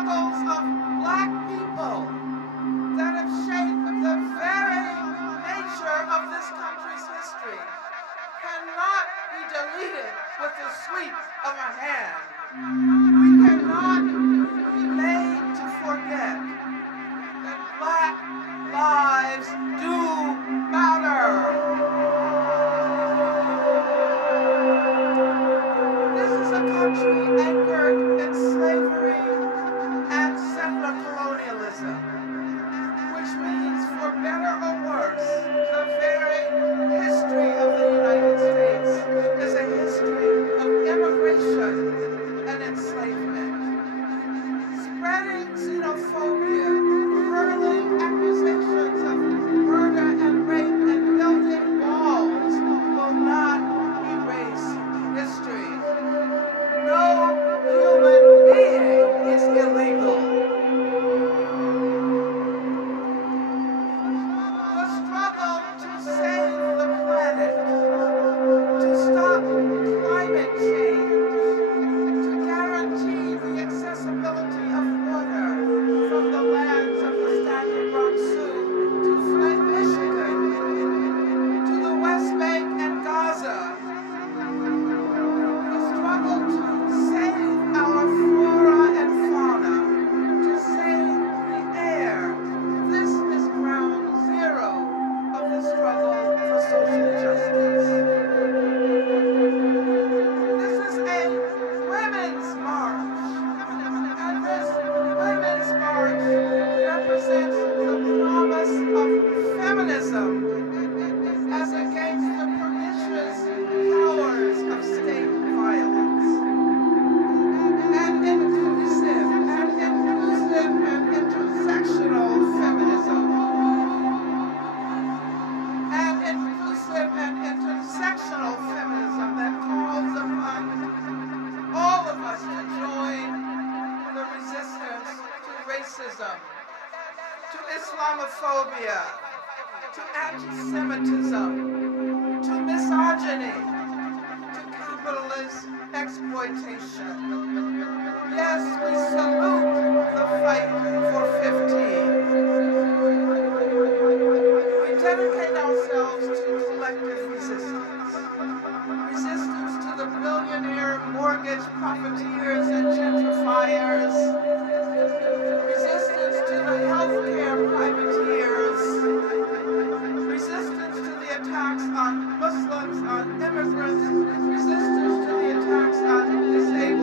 struggles of Black people that have shaped the very nature of this country's history cannot be deleted with the sweep of a hand. We cannot be made to forget that Black lives do matter. This is a country anchored in slavery and settler colonialism, which means, for better or worse, the very history of the United States is a history of immigration and enslavement. Spreading xenophobia, hurling accusations of murder and rape, and building walls will not erase history. No human being is illegal. The struggle to save the planet, to stop climate change, to guarantee the accessibility of water from the lands of the Standing Rock Sioux to Flint, Michigan, to the West Bank and Gaza. The struggle to save our flora and fauna, to save the air. This is ground zero of the struggle for social justice. This is a women's march, and this women's march represents the promise of feminism as against the pernicious powers of state violence. And inclusive and intersectional feminism. And inclusive and intersectional feminism that calls upon all of us to join the resistance to racism, to Islamophobia, to anti-Semitism, to misogyny, to capitalist exploitation. Yes, we salute the fight for 15. We dedicate ourselves to collective resistance. Resistance to the billionaire mortgage profiteers and gentrifiers. Resistance to the healthcare privateers. Resistance to the attacks on Muslims, on immigrants. Resistance to the attacks on disabled